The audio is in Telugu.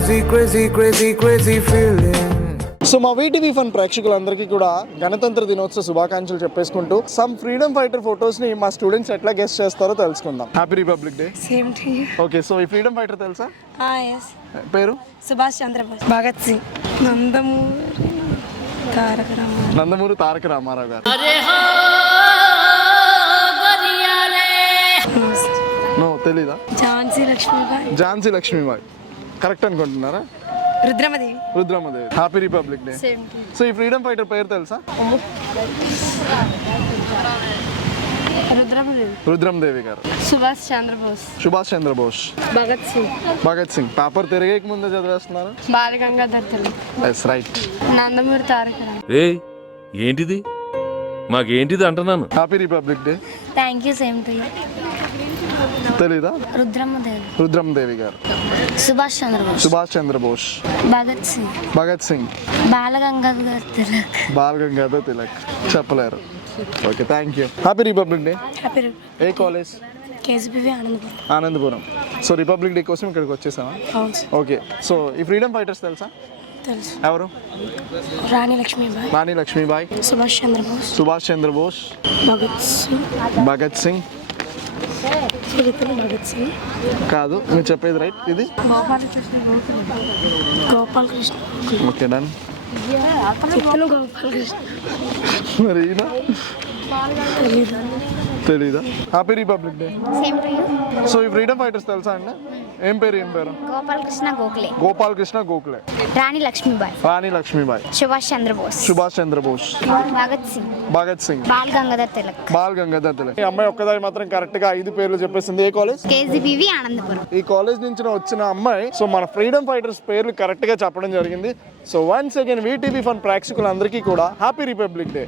crazy, crazy, crazy, crazy feeling. So మా వీటీవీ ఫన్ ప్రేక్షకులందరికీ కూడా గణతంత్ర దినోత్సవ శుభాకాంక్షలు చెప్పేసుకుంటూ సమ్ ఫ్రీడమ్ ఫైటర్ ఫొటోస్ ని మా స్టూడెంట్స్ ఎట్లా గెస్ట్ చేస్తారో తెలుసుకుందాం. Happy republic day. Same to you. Okay, so ఈ ఫ్రీడమ్ ఫైటర్ తెలుసా? ఎస్. పేరు? సుభాష్ చంద్రబోస్. భగత్ సింగ్. నందమూరి తారక రామారావు గారు. నో, తెలీదా? ఝాన్సీ లక్ష్మీబాయి. కరెక్ట్ అనుకుంటున్నారా? Rudramadevi. Happy republic day. So ఈ ఫ్రీడమ్ ఫైటర్ పేరు తెలుసా? రుద్రమదేవి గారు. సుభాష్ చంద్రబోస్. భగత్ సింగ్. పేపర్ తిరిగేక ముందే చదివేస్తున్నారు. బాలగంగాధర్ తిలక్. Yes, right. నందమూరి తారక. ఏంటిది మాకేంటిది అంటున్నాను. Happy republic day. Thank you. Same to you. తెలీదా? రుద్రమదేవి గారు. సుభాష్ చంద్రబోస్. భగత్ సింగ్. బాలగంగాధర్ తిలక్. చెప్పలేరు. Okay, thank you. Happy republic day. A college? Anandapuram. So republic day కోసం ఇక్కడికి వచ్చేసామా? ఓకే, సో ఈ ఫ్రీడమ్ ఫైటర్స్ తెలుసా? ఎవరు? రాణి లక్ష్మీబాయి. సుభాష్ చంద్రబోస్. భగత్ సింగ్. కాదు, మీరు చెప్పేది రైట్. ఇది గోపాలకృష్ణ. Okay, done. మరి తెలీదా? Happy republic day. సో ఈ ఫ్రీడమ్ ఫైటర్స్ తెలుసా అండి? ఏం పేరు? గోపాలకృష్ణ గోఖలే. రాణి లక్ష్మీబాయి. సుభాష్ చంద్రబోస్. భగత్ సింగ్. బాల్ గంగాధర్ తిలక్. ఈ అమ్మాయి ఒక్కదాని మాత్రం కరెక్ట్ గా 5 పేర్లు చెప్పేసింది. ఏ కాలేజ్? కేజీబీవీ ఆనందపురం. ఈ కాలేజ్ నుంచి వచ్చిన అమ్మాయి సో మన ఫ్రీడమ్ ఫైటర్స్ పేర్లు కరెక్ట్ గా చెప్పడం జరిగింది. So once again VTV fun ప్రేక్షకులందరికీ కూడా హ్యాపీ రిపబ్లిక్ డే.